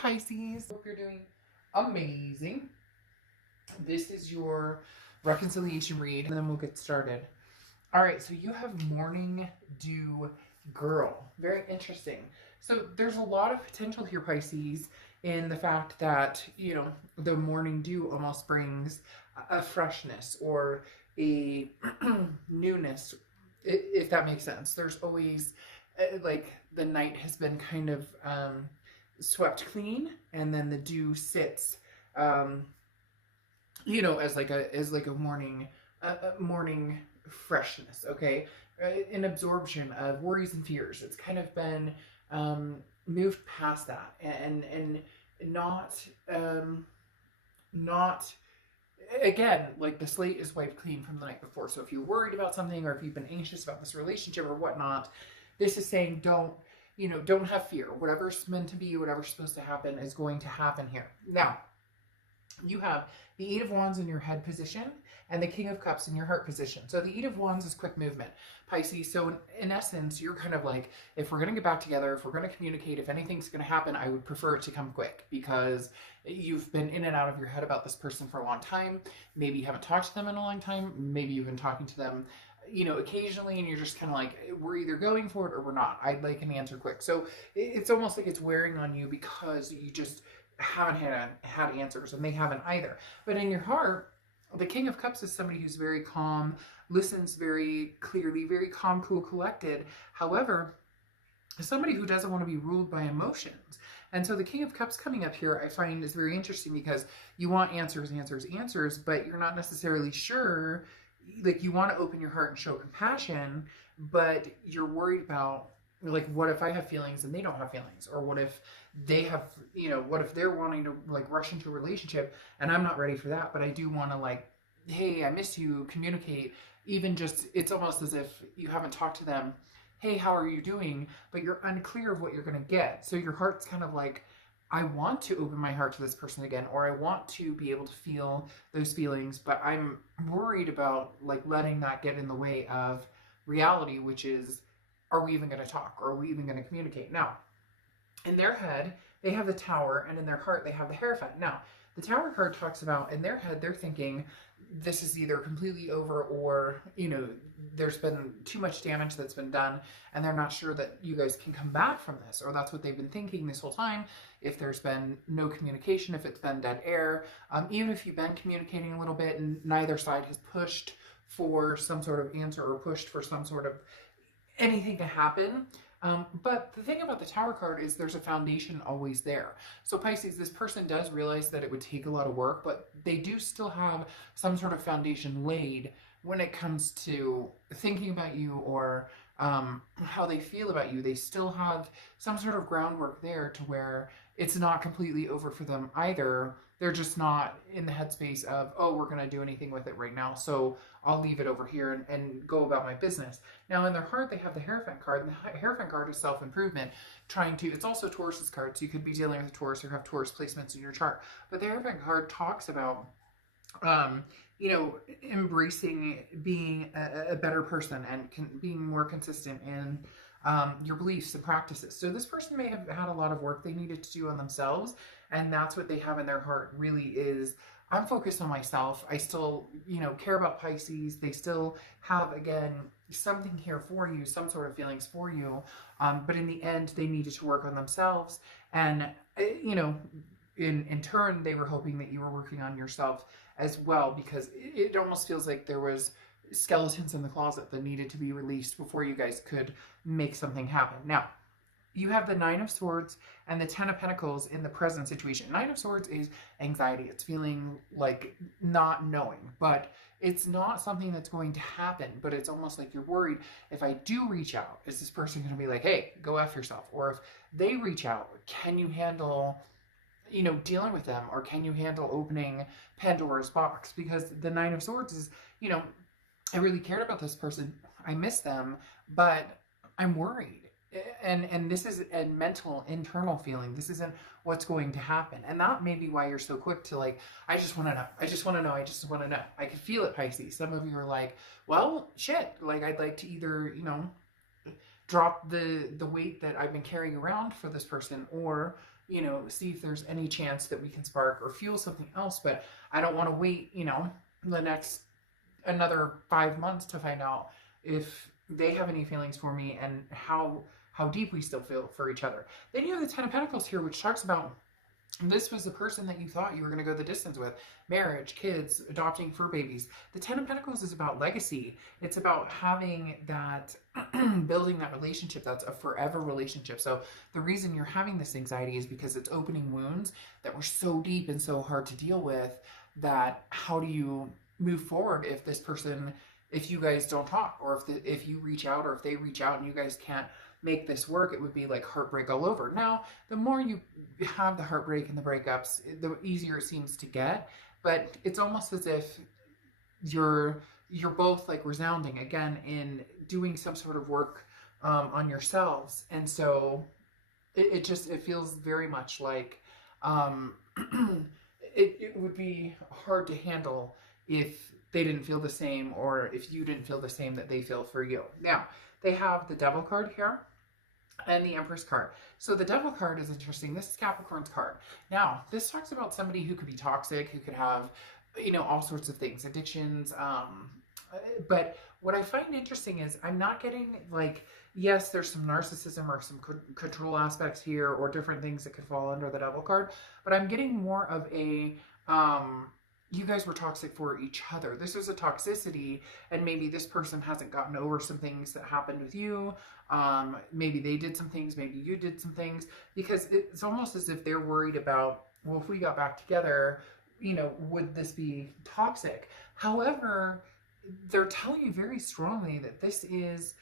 Pisces, hope you're doing amazing. This is your reconciliation read, and then we'll get started. All right, so you have morning dew girl. Very interesting. So there's a lot of potential here, Pisces, in the fact that, the morning dew almost brings a freshness or a newness, if that makes sense. There's always, like, the night has been kind of swept clean, and then the dew sits, as like a morning freshness. Okay, an absorption of worries and fears. It's kind of been moved past that, and not again, like the slate is wiped clean from the night before. So if you're worried about something, or if you've been anxious about this relationship or whatnot, this is saying don't have fear. Whatever's meant to be, whatever's supposed to happen is going to happen here. Now, you have the Eight of Wands in your head position and the King of Cups in your heart position. So the Eight of Wands is quick movement, Pisces. So in essence, you're kind of like, if we're going to get back together, if we're going to communicate, if anything's going to happen, I would prefer it to come quick, because you've been in and out of your head about this person for a long time. Maybe you haven't talked to them in a long time. Maybe you've been talking to them occasionally, and you're just kind of like, we're either going for it or we're not. I'd like an answer quick. So it's almost like it's wearing on you because you just haven't had answers, and they haven't either. But in your heart, the King of Cups is somebody who's very calm, listens very clearly, very calm, cool, collected. However, somebody who doesn't want to be ruled by emotions. And so the King of Cups coming up here, I find, is very interesting, because you want answers, but you're not necessarily sure. Like, you want to open your heart and show compassion, but you're worried about, like, what if I have feelings and they don't have feelings? Or what if they have, what if they're wanting to, like, rush into a relationship and I'm not ready for that, but I do want to, like, hey, I miss you, communicate. Even just, it's almost as if you haven't talked to them, hey, how are you doing? But you're unclear of what you're going to get. So your heart's kind of like, I want to open my heart to this person again, or I want to be able to feel those feelings, but I'm worried about, like, letting that get in the way of reality, which is, are we even going to talk? Or are we even going to communicate? Now, in their head, they have the Tower, and in their heart, they have the Hierophant. Now, the Tower card talks about, in their head, they're thinking this is either completely over, or, there's been too much damage that's been done, and they're not sure that you guys can come back from this, or that's what they've been thinking this whole time. If there's been no communication, if it's been dead air, even if you've been communicating a little bit and neither side has pushed for some sort of answer or pushed for some sort of anything to happen. But the thing about the Tower card is there's a foundation always there. So Pisces, this person does realize that it would take a lot of work, but they do still have some sort of foundation laid when it comes to thinking about you, or how they feel about you. They still have some sort of groundwork there to where it's not completely over for them either. They're just not in the headspace of, oh, we're going to do anything with it right now, so I'll leave it over here and go about my business. Now, in their heart, they have the Hierophant card, and the Hierophant card is self-improvement, it's also Taurus's card, so you could be dealing with Taurus or have Taurus placements in your chart. But the Hierophant card talks about, embracing being a better person, and being more consistent in your beliefs and practices. So this person may have had a lot of work they needed to do on themselves, and that's what they have in their heart, really is, I'm focused on myself. I still, care about Pisces. They still have, again, something here for you, some sort of feelings for you. But in the end, they needed to work on themselves. And, in turn, they were hoping that you were working on yourself as well, because it almost feels like there was skeletons in the closet that needed to be released before you guys could make something happen. Now, you have the Nine of Swords and the Ten of Pentacles in the present situation. Nine of Swords is anxiety. It's feeling like not knowing, but it's not something that's going to happen, but it's almost like you're worried, if I do reach out, is this person going to be like, hey, go F yourself? Or if they reach out, can you handle, dealing with them? Or can you handle opening Pandora's box? Because the Nine of Swords is, I really cared about this person. I miss them, but I'm worried. And this is a mental, internal feeling. This isn't what's going to happen. And that may be why you're so quick to, like, I just want to know. I just want to know. I just want to know. I can feel it, Pisces. Some of you are like, well, shit. Like, I'd like to either, drop the weight that I've been carrying around for this person, or, you know, see if there's any chance that we can spark or fuel something else. But I don't want to wait, you know, the next another 5 months to find out if they have any feelings for me and how deep we still feel for each other. Then you have the Ten of Pentacles here, which talks about this was the person that you thought you were going to go the distance with. Marriage, kids, adopting fur babies. The Ten of Pentacles is about legacy. It's about having that, building that relationship that's a forever relationship. So the reason you're having this anxiety is because it's opening wounds that were so deep and so hard to deal with, that how do you move forward if this person, if you guys don't talk, or if you reach out, or if they reach out and you guys can't make this work, it would be like heartbreak all over. Now, the more you have the heartbreak and the breakups, the easier it seems to get, but it's almost as if you're both like resounding again in doing some sort of work on yourselves. And so it feels very much like it would be hard to handle if they didn't feel the same, or if you didn't feel the same that they feel for you. Now, they have the Devil card here and the Empress card. So the Devil card is interesting. This is Capricorn's card. Now, this talks about somebody who could be toxic, who could have, you know, all sorts of things, addictions. But what I find interesting is I'm not getting like, yes, there's some narcissism or some control aspects here, or different things that could fall under the Devil card, but I'm getting more of a, you guys were toxic for each other. This was a toxicity, and maybe this person hasn't gotten over some things that happened with you. Maybe they did some things, maybe you did some things, because it's almost as if they're worried about, well, if we got back together, you know, would this be toxic? However, they're telling you very strongly that this is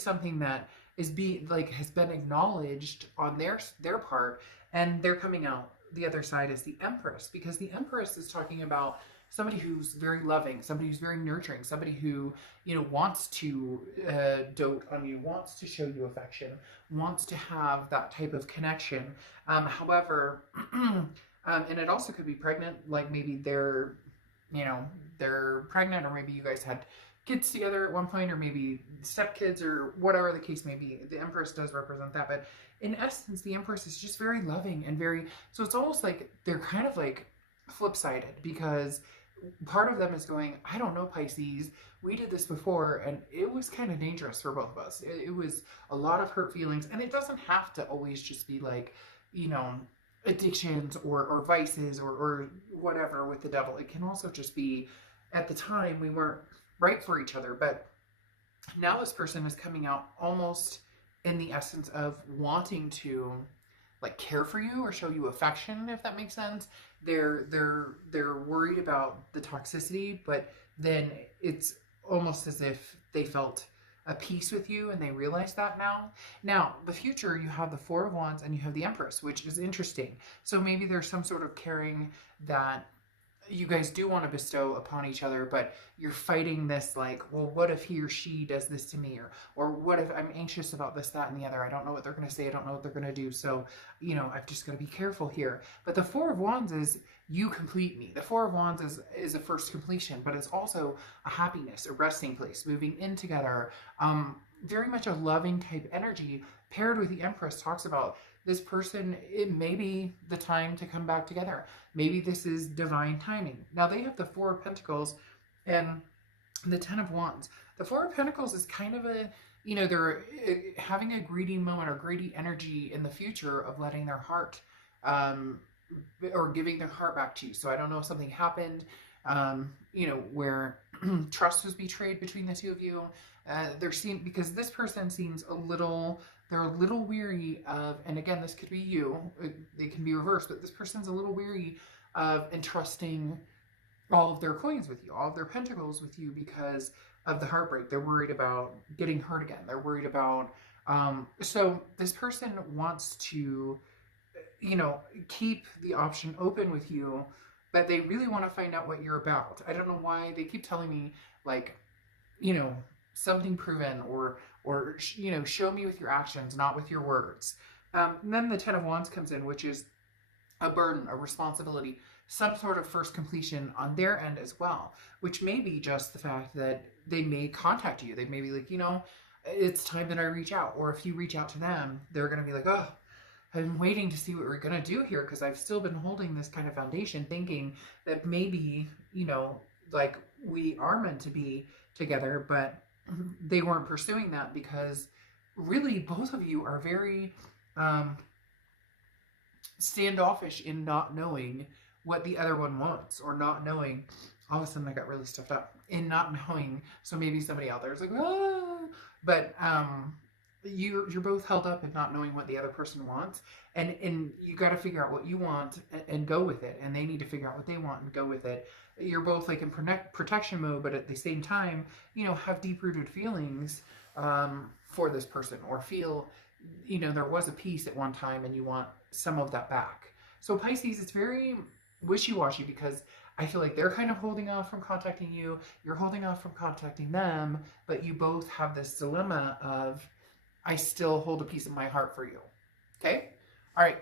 something that is has been acknowledged on their part, and they're coming out the other side is the Empress, because the Empress is talking about somebody who's very loving, somebody who's very nurturing, somebody who, you know, wants to dote on you, wants to show you affection, wants to have that type of connection. However, and it also could be pregnant, like maybe they're pregnant, or maybe you guys had kids together at one point, or maybe stepkids, or whatever the case may be. The Empress does represent that, but in essence, the Empress is just very loving and very, so it's almost like they're kind of like flip-sided, because part of them is going, I don't know, Pisces, we did this before and it was kind of dangerous for both of us. It was a lot of hurt feelings, and it doesn't have to always just be like, you know, addictions or vices or whatever with the Devil. It can also just be, at the time we weren't right for each other, but now this person is coming out almost in the essence of wanting to like care for you or show you affection, if that makes sense. They're worried about the toxicity, but then it's almost as if they felt a peace with you, and they realize that now. Now, the future, you have the Four of Wands and you have the Empress, which is interesting. So maybe there's some sort of caring that you guys do want to bestow upon each other, but you're fighting this like, well, what if he or she does this to me? Or what if I'm anxious about this, that, and the other? I don't know what they're going to say. I don't know what they're going to do. So, you know, I've just got to be careful here. But the Four of Wands is, you complete me. The Four of Wands is a first completion, but it's also a happiness, a resting place, moving in together. Very much a loving type energy, paired with the Empress talks about this person, it may be the time to come back together. Maybe this is divine timing. Now they have the Four of Pentacles and the Ten of Wands. The Four of Pentacles is kind of a, you know, they're having a greedy moment or greedy energy in the future of letting their heart, or giving their heart back to you. So I don't know if something happened, you know, where trust was betrayed between the two of you. Because this person seems they're a little weary of, and again, this could be you, it can be reversed, but this person's a little weary of entrusting all of their coins with you, all of their pentacles with you, because of the heartbreak. They're worried about getting hurt again. They're worried about, so this person wants to, you know, keep the option open with you, but they really want to find out what you're about. I don't know why they keep telling me, like, you know, something proven, or you know, show me with your actions, not with your words. And then the Ten of Wands comes in, which is a burden, a responsibility, some sort of first completion on their end as well, which may be just the fact that they may contact you. They may be like, you know, it's time that I reach out. Or if you reach out to them, they're going to be like, oh, I've been waiting to see what we're going to do here because I've still been holding this kind of foundation thinking that maybe, you know, like we are meant to be together, but they weren't pursuing that because really both of you are very standoffish in not knowing what the other one wants, or not knowing. All of a sudden I got really stuffed up in not knowing. So maybe somebody out there is like, ah, but you're both held up in not knowing what the other person wants, and you got to figure out what you want and go with it, and they need to figure out what they want and go with it. You're both like in protection mode, but at the same time, you know, have deep rooted feelings for this person, or feel, you know, there was a piece at one time and you want some of that back. So Pisces, it's very wishy-washy because I feel like they're kind of holding off from contacting you, you're holding off from contacting them, but you both have this dilemma of, I still hold a piece of my heart for you. Okay? All right.